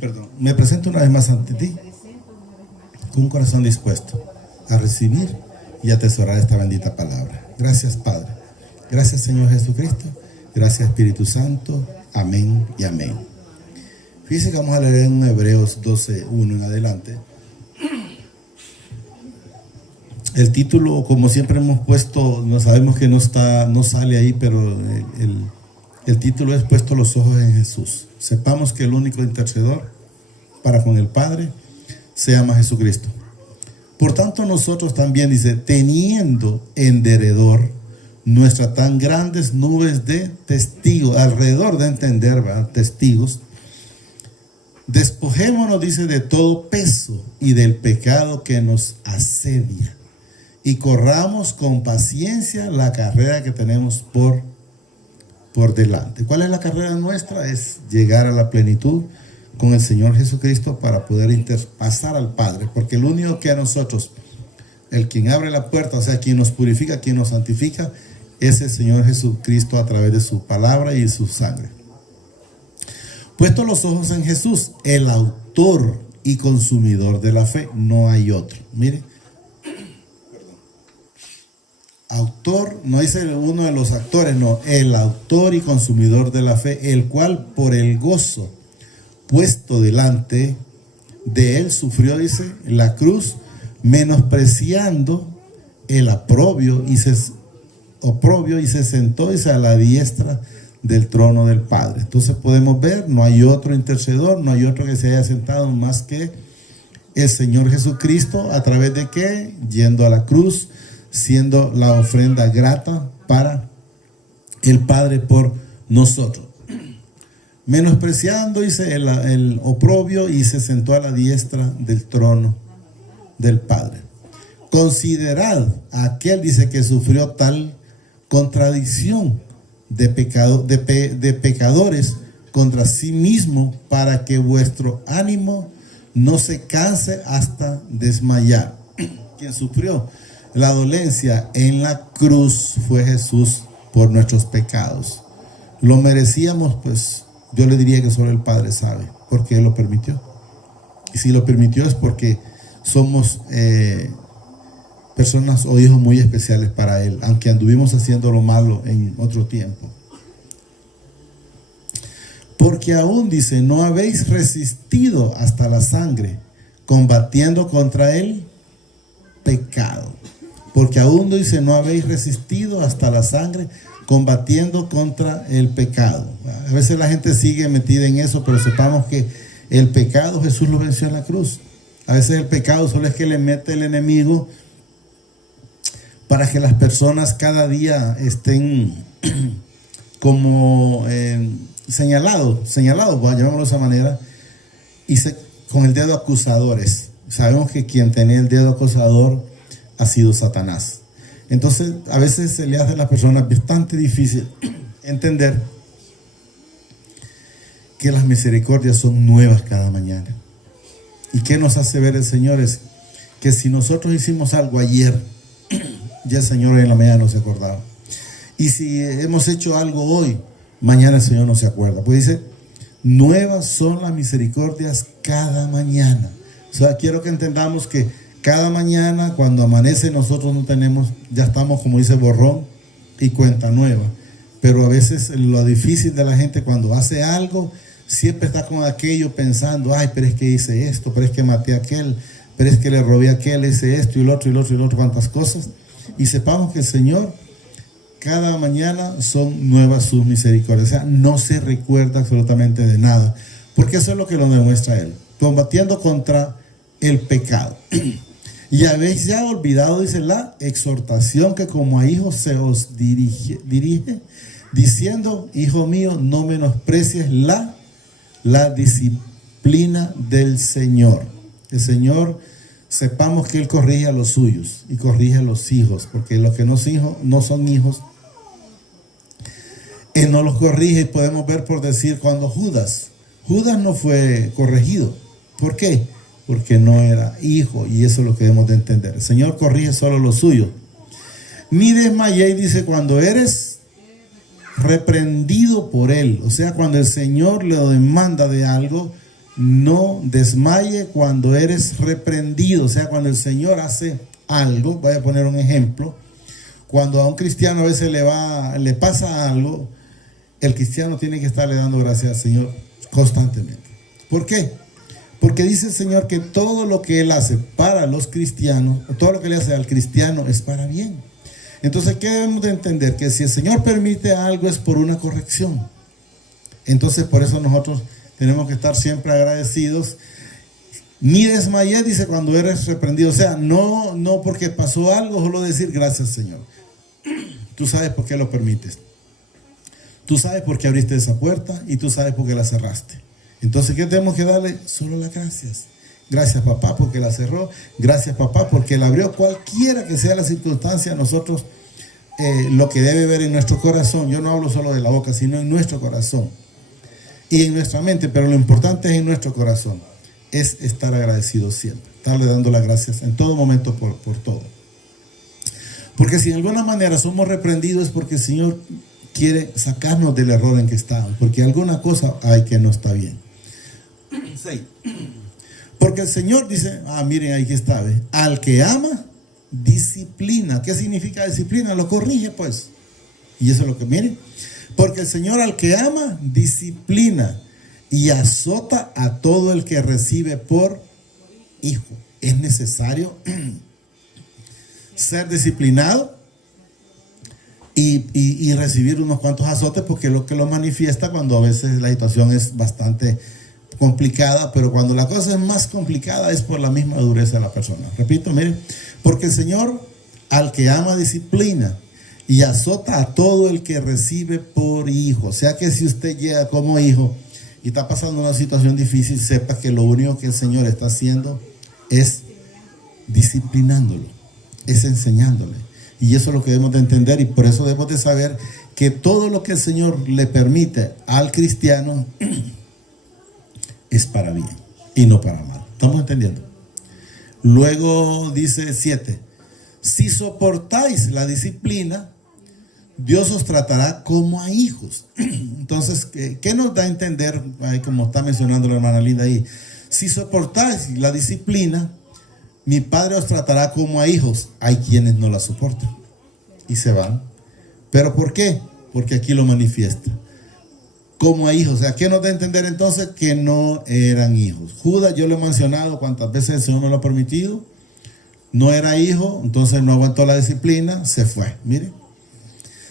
Perdón, me presento una vez más ante ti con un corazón dispuesto a recibir y atesorar esta bendita palabra. Gracias, Padre. Gracias, Señor Jesucristo. Gracias, Espíritu Santo. Amén y amén. Fíjense que vamos a leer en Hebreos 12:1 en adelante. El título, como siempre hemos puesto, no sabemos que no sale ahí, pero el título es puesto los ojos en Jesús. Sepamos que el único intercedor para con el Padre se llama Jesucristo. Por tanto, nosotros también, dice, teniendo en derredor nuestras tan grandes nubes de testigos, alrededor de entender, ¿verdad? Testigos, despojémonos, dice, de todo peso y del pecado que nos asedia, y corramos con paciencia la carrera que tenemos por delante. ¿Cuál es la carrera nuestra? Es llegar a la plenitud con el Señor Jesucristo para poder pasar al Padre, porque el único que a nosotros, el quien abre la puerta, o sea, quien nos purifica, quien nos santifica, es el Señor Jesucristo a través de su palabra y su sangre. Puesto los ojos en Jesús, el autor y consumidor de la fe, no hay otro. Mire, autor, no dice uno de los actores, no, el autor y consumidor de la fe, el cual por el gozo puesto delante de él sufrió, dice, la cruz, menospreciando el oprobio y se sentó, dice, a la diestra del trono del Padre. Entonces podemos ver, no hay otro intercedor, no hay otro que se haya sentado más que el Señor Jesucristo. ¿A través de qué? Yendo a la cruz, siendo la ofrenda grata para el Padre por nosotros. Menospreciando, dice, el oprobio y se sentó a la diestra del trono del Padre. Considerad a aquel, dice, que sufrió tal contradicción de pecadores contra sí mismo, para que vuestro ánimo no se canse hasta desmayar. Quien sufrió la dolencia en la cruz fue Jesús por nuestros pecados. ¿Lo merecíamos? Pues yo le diría que solo el Padre sabe, porque Él lo permitió. Y si lo permitió es porque somos personas o hijos muy especiales para Él, aunque anduvimos haciendo lo malo en otro tiempo. Porque aún, dice, no habéis resistido hasta la sangre, combatiendo contra el pecado. Porque aún, dice, no habéis resistido hasta la sangre, combatiendo contra el pecado. A veces la gente sigue metida en eso, pero sepamos que el pecado Jesús lo venció en la cruz. A veces el pecado solo es que le mete el enemigo para que las personas cada día estén como señalados, llamémoslo de esa manera, y con el dedo acusadores. Sabemos que quien tenía el dedo acusador ha sido Satanás. Entonces, a veces se le hace a las personas bastante difícil entender que las misericordias son nuevas cada mañana. ¿Y qué nos hace ver el Señor? Es que si nosotros hicimos algo ayer, ya el Señor en la mañana no se acordaba. Y si hemos hecho algo hoy, mañana el Señor no se acuerda. Pues dice, nuevas son las misericordias cada mañana. O sea, quiero que entendamos que cada mañana, cuando amanece, nosotros no tenemos, ya estamos, como dice, borrón y cuenta nueva. Pero a veces lo difícil de la gente cuando hace algo, siempre está con aquello pensando, ay, pero es que hice esto, pero es que maté a aquel, pero es que le robé a aquel, hice esto y el otro, cuantas cosas. Y sepamos que el Señor, cada mañana son nuevas sus misericordias. O sea, no se recuerda absolutamente de nada, porque eso es lo que lo demuestra Él, combatiendo contra el pecado. Y habéis ya olvidado, dice, la exhortación que como a hijos se os dirige, diciendo, hijo mío, no menosprecies la disciplina del Señor. El Señor, sepamos que Él corrige a los suyos y corrige a los hijos, porque los que no son hijos, Él no los corrige. Y podemos ver, por decir, cuando Judas no fue corregido. ¿Por qué? Porque no era hijo, y eso es lo que debemos de entender. El Señor corrige solo lo suyo. Ni desmayéis, dice, cuando eres reprendido por Él. O sea, cuando el Señor le demanda de algo, no desmaye cuando eres reprendido. O sea, cuando el Señor hace algo, voy a poner un ejemplo, cuando a un cristiano a veces le pasa algo, el cristiano tiene que estarle dando gracias al Señor constantemente. ¿Por qué? Porque dice el Señor que todo lo que Él hace para los cristianos, todo lo que le hace al cristiano es para bien. Entonces, ¿qué debemos de entender? Que si el Señor permite algo es por una corrección. Entonces, por eso nosotros tenemos que estar siempre agradecidos. Ni desmayé, dice, cuando eres reprendido. O sea, no porque pasó algo, solo decir gracias, Señor. Tú sabes por qué lo permites. Tú sabes por qué abriste esa puerta y tú sabes por qué la cerraste. Entonces, ¿qué tenemos que darle? Solo las gracias. Gracias, papá, porque la cerró. Gracias, papá, porque la abrió. Cualquiera que sea la circunstancia, nosotros lo que debe ver en nuestro corazón, yo no hablo solo de la boca, sino en nuestro corazón y en nuestra mente, pero lo importante es en nuestro corazón, es estar agradecidos siempre, estarle dando las gracias en todo momento por todo. Porque si de alguna manera somos reprendidos es porque el Señor quiere sacarnos del error en que estamos, porque alguna cosa hay que no está bien. Sí. Porque el Señor dice, miren, ahí que está, ¿ve? Al que ama, disciplina. ¿Qué significa disciplina? Lo corrige, pues. Y eso es lo que, miren, porque el Señor al que ama, disciplina y azota a todo el que recibe por hijo. Es necesario ser disciplinado y recibir unos cuantos azotes, porque es lo que lo manifiesta cuando a veces la situación es bastante complicada, pero cuando la cosa es más complicada es por la misma dureza de la persona. Repito, miren, porque el Señor al que ama disciplina y azota a todo el que recibe por hijo. O sea que si usted llega como hijo y está pasando una situación difícil, sepa que lo único que el Señor está haciendo es disciplinándolo, es enseñándole. Y eso es lo que debemos de entender, y por eso debemos de saber que todo lo que el Señor le permite al cristiano es para bien y no para mal. ¿Estamos entendiendo? Luego dice 7. Si soportáis la disciplina, Dios os tratará como a hijos. Entonces, ¿qué nos da a entender? Como está mencionando la hermana Linda ahí. Si soportáis la disciplina, mi Padre os tratará como a hijos. Hay quienes no la soportan y se van. ¿Pero por qué? Porque aquí lo manifiesta. Como a hijos. O sea, ¿qué nos da a entender entonces? Que no eran hijos. Judas, yo lo he mencionado cuántas veces el Señor me lo ha permitido. No era hijo, entonces no aguantó la disciplina, se fue. Mire,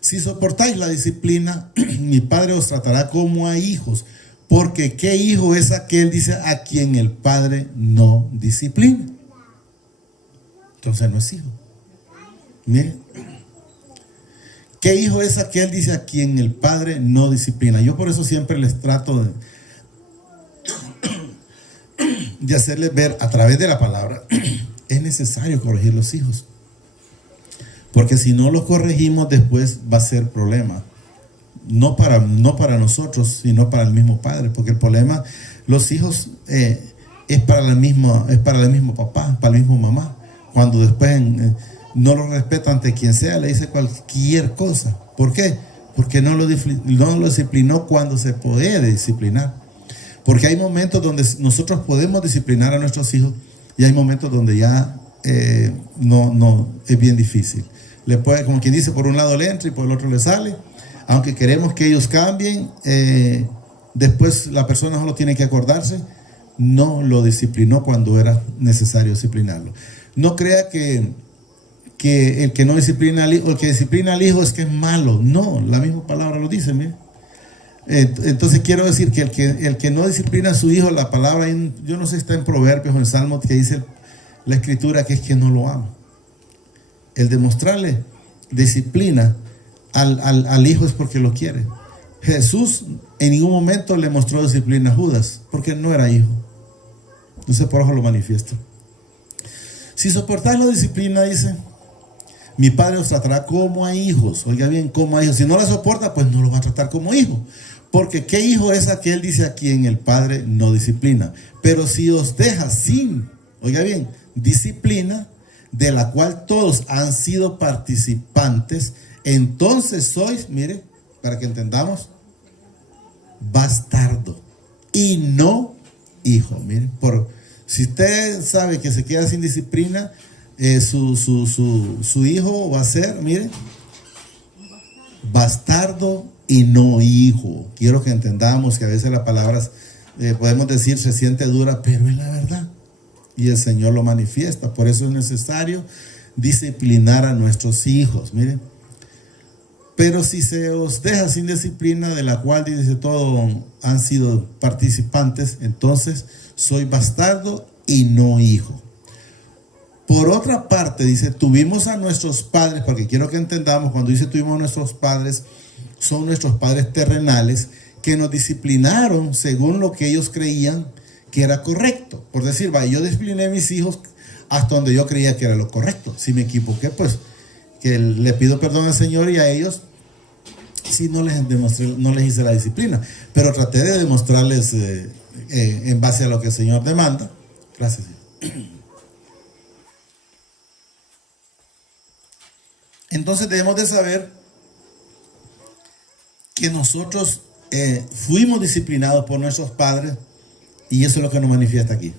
si soportáis la disciplina, mi Padre os tratará como a hijos. Porque ¿qué hijo es aquel, dice, a quien el Padre no disciplina? Entonces no es hijo. Mire, ¿qué hijo es aquel, dice, a quien el Padre no disciplina? Yo por eso siempre les trato de hacerles ver a través de la palabra. Es necesario corregir los hijos, porque si no los corregimos después va a ser problema, no para nosotros, sino para el mismo padre, porque el problema, los hijos es para el mismo papá, para el mismo mamá. Cuando después no lo respeta ante quien sea, le dice cualquier cosa. ¿Por qué? Porque no lo disciplinó cuando se puede disciplinar. Porque hay momentos donde nosotros podemos disciplinar a nuestros hijos, y hay momentos donde ya no es bien difícil. Le puede, como quien dice, por un lado le entra y por el otro le sale. Aunque queremos que ellos cambien, después la persona solo tiene que acordarse, no lo disciplinó cuando era necesario disciplinarlo. No crea que el que no disciplina al hijo, el que disciplina al hijo es que es malo. No, la misma palabra lo dice, mire. Entonces quiero decir que el que no disciplina a su hijo, la palabra, yo no sé si está en Proverbios o en Salmos, que dice la escritura que es que no lo ama. El demostrarle disciplina al hijo es porque lo quiere. Jesús en ningún momento le mostró disciplina a Judas, porque no era hijo. Entonces por eso lo manifiesto. Si soportáis la disciplina, dice, mi Padre os tratará como a hijos. Oiga bien, como a hijos. Si no la soporta, pues no lo va a tratar como hijo. Porque ¿qué hijo es aquel, dice, a quien el Padre no disciplina? Pero si os deja sin, oiga bien, disciplina, de la cual todos han sido participantes, entonces sois, mire, para que entendamos, bastardo y no hijo. Miren, si usted sabe que se queda sin disciplina, su hijo va a ser, miren, bastardo y no hijo. Quiero que entendamos que a veces las palabras, podemos decir, se siente dura, pero es la verdad. Y el Señor lo manifiesta. Por eso es necesario disciplinar a nuestros hijos. Miren. Pero si se os deja sin disciplina, de la cual dice todos han sido participantes, entonces soy bastardo y no hijo. Por otra parte, dice, tuvimos a nuestros padres, porque quiero que entendamos, cuando dice tuvimos a nuestros padres, son nuestros padres terrenales, que nos disciplinaron según lo que ellos creían que era correcto. Por decir, yo discipliné a mis hijos hasta donde yo creía que era lo correcto. Si me equivoqué, pues que le pido perdón al Señor, y a ellos sí no les hice la disciplina, pero traté de demostrarles en base a lo que el Señor demanda. Gracias, Señor. Entonces debemos de saber que nosotros fuimos disciplinados por nuestros padres, y eso es lo que nos manifiesta aquí.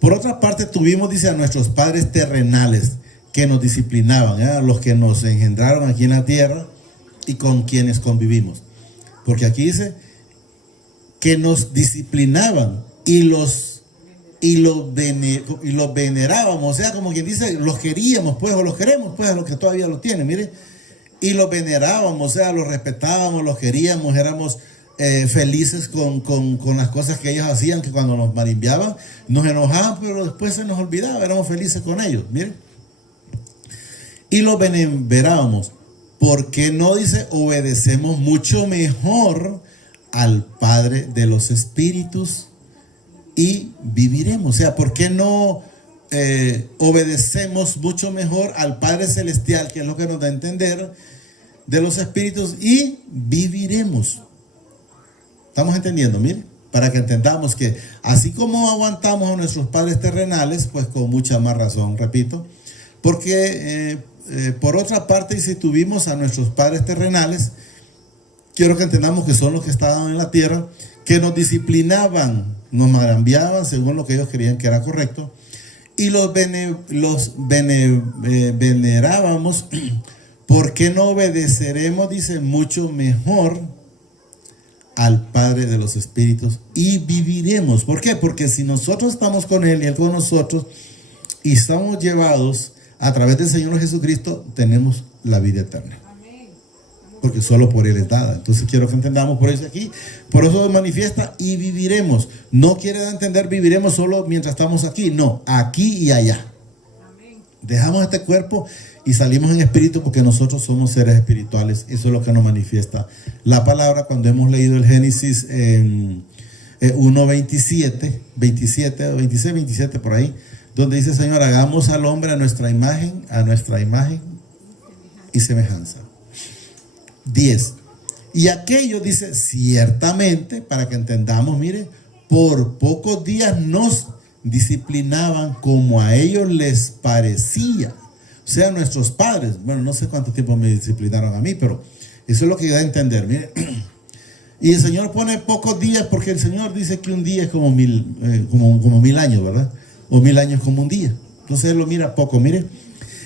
Por otra parte, tuvimos, dice, a nuestros padres terrenales que nos disciplinaban, los que nos engendraron aquí en la tierra y con quienes convivimos. Porque aquí dice que nos disciplinaban y los venerábamos, o sea, como quien dice, los queríamos, pues, o los queremos, pues, a los que todavía lo tienen, mire, y los venerábamos, o sea, los respetábamos, los queríamos, éramos felices con las cosas que ellos hacían, que cuando nos marimbiaban, nos enojaban, pero después se nos olvidaba, éramos felices con ellos, mire, y los venerábamos. ¿Por qué no, dice, obedecemos mucho mejor al Padre de los Espíritus y viviremos? O sea, ¿por qué no obedecemos mucho mejor al Padre Celestial, que es lo que nos da a entender, de los Espíritus, y viviremos? ¿Estamos entendiendo? Mire, para que entendamos que así como aguantamos a nuestros padres terrenales, pues con mucha más razón, repito, porque por otra parte, si tuvimos a nuestros padres terrenales, quiero que entendamos que son los que estaban en la tierra, que nos disciplinaban, nos marambiaban según lo que ellos creían que era correcto, y los venerábamos. ¿Por qué no obedeceremos, dice, mucho mejor al Padre de los Espíritus y viviremos? ¿Por qué? Porque si nosotros estamos con Él y Él con nosotros y estamos llevados a través del Señor Jesucristo, tenemos la vida eterna. Porque solo por Él es dada. Entonces quiero que entendamos por eso aquí. Por eso se manifiesta y viviremos. No quiere entender viviremos solo mientras estamos aquí. No, aquí y allá. Dejamos este cuerpo y salimos en espíritu, porque nosotros somos seres espirituales. Eso es lo que nos manifiesta la palabra cuando hemos leído el Génesis 1:27, 27 por ahí, donde dice: Señor, hagamos al hombre a nuestra imagen y semejanza. 10. Y aquello dice, ciertamente, para que entendamos, mire, por pocos días nos disciplinaban como a ellos les parecía. O sea, nuestros padres, bueno, no sé cuánto tiempo me disciplinaron a mí, pero eso es lo que da a entender, mire. Y el Señor pone pocos días, porque el Señor dice que un día es como mil años, ¿verdad? O 1000 años como un día. Entonces Él lo mira poco, mire.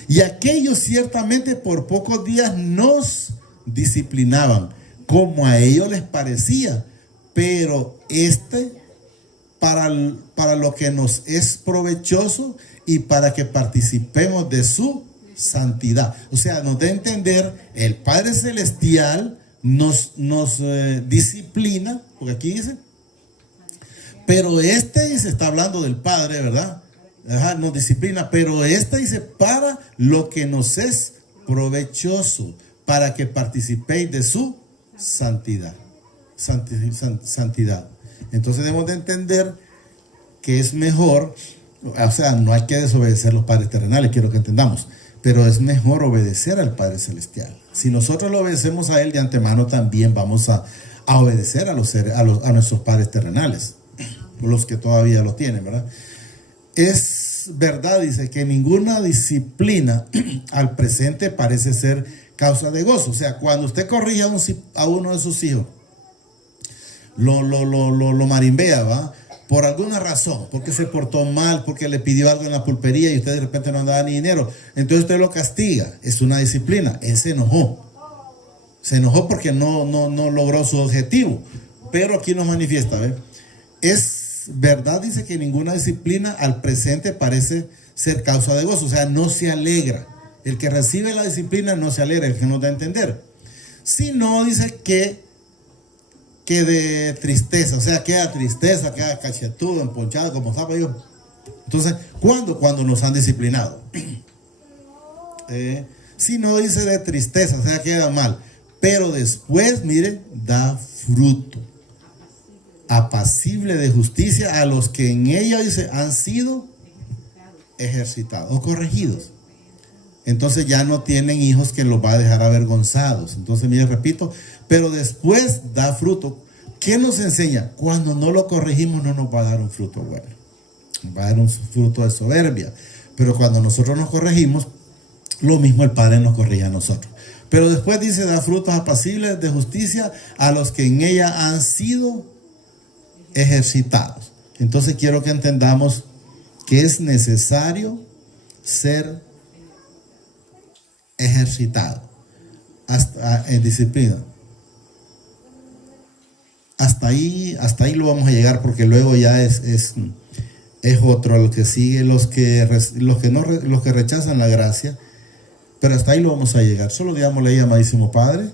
Y aquellos ciertamente por pocos días nos disciplinaban como a ellos les parecía, pero para lo que nos es provechoso y para que participemos de su santidad. O sea, nos da a entender, el Padre Celestial nos disciplina, porque aquí dice, pero se está hablando del Padre, ¿verdad? Nos disciplina, pero dice, para lo que nos es provechoso, para que participéis de su santidad. Santidad. Entonces debemos de entender que es mejor, o sea, no hay que desobedecer a los padres terrenales, quiero que entendamos, pero es mejor obedecer al Padre Celestial. Si nosotros lo obedecemos a Él de antemano, también vamos a obedecer a nuestros padres terrenales, los que todavía lo tienen, ¿verdad? Es verdad, dice, que ninguna disciplina al presente parece ser causa de gozo. O sea, cuando usted corrige a uno de sus hijos, lo marimbea, ¿va? por alguna razón, porque se portó mal, porque le pidió algo en la pulpería y usted de repente no andaba ni dinero, entonces usted lo castiga, es una disciplina. Él se enojó porque no logró su objetivo, pero aquí nos manifiesta, ¿ve? Es verdad, dice que ninguna disciplina al presente parece ser causa de gozo, o sea, no se alegra. El que recibe la disciplina no se alegra, el que nos da a entender, sino dice que de tristeza, o sea, queda tristeza, queda cachetudo, emponchado, como sabe yo. Entonces, ¿cuándo? Cuando nos han disciplinado. Si no, dice de tristeza, o sea, queda mal. Pero después, mire, da fruto. Apacible de justicia a los que en ella, dice, han sido ejercitados o corregidos. Entonces ya no tienen hijos que los va a dejar avergonzados. Entonces, mire, repito, pero después da fruto. ¿Qué nos enseña? Cuando no lo corregimos no nos va a dar un fruto bueno. Nos va a dar un fruto de soberbia. Pero cuando nosotros nos corregimos, lo mismo el Padre nos corrige a nosotros. Pero después dice, da frutos apacibles de justicia a los que en ella han sido ejercitados. Entonces quiero que entendamos que es necesario ser ejercitado hasta en disciplina. Hasta ahí lo vamos a llegar, porque luego ya es otro lo que sigue, los que rechazan la gracia. Pero hasta ahí lo vamos a llegar. Solo digámosle ahí, amadísimo Padre,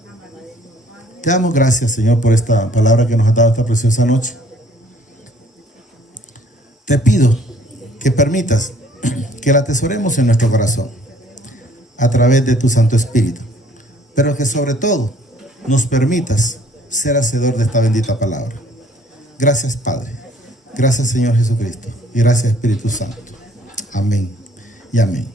te damos gracias, Señor, por esta palabra que nos ha dado esta preciosa noche. Te pido que permitas que la atesoremos en nuestro corazón a través de tu Santo Espíritu, pero que sobre todo nos permitas ser hacedor de esta bendita palabra. Gracias, Padre. Gracias, Señor Jesucristo. Y gracias, Espíritu Santo. Amén y amén.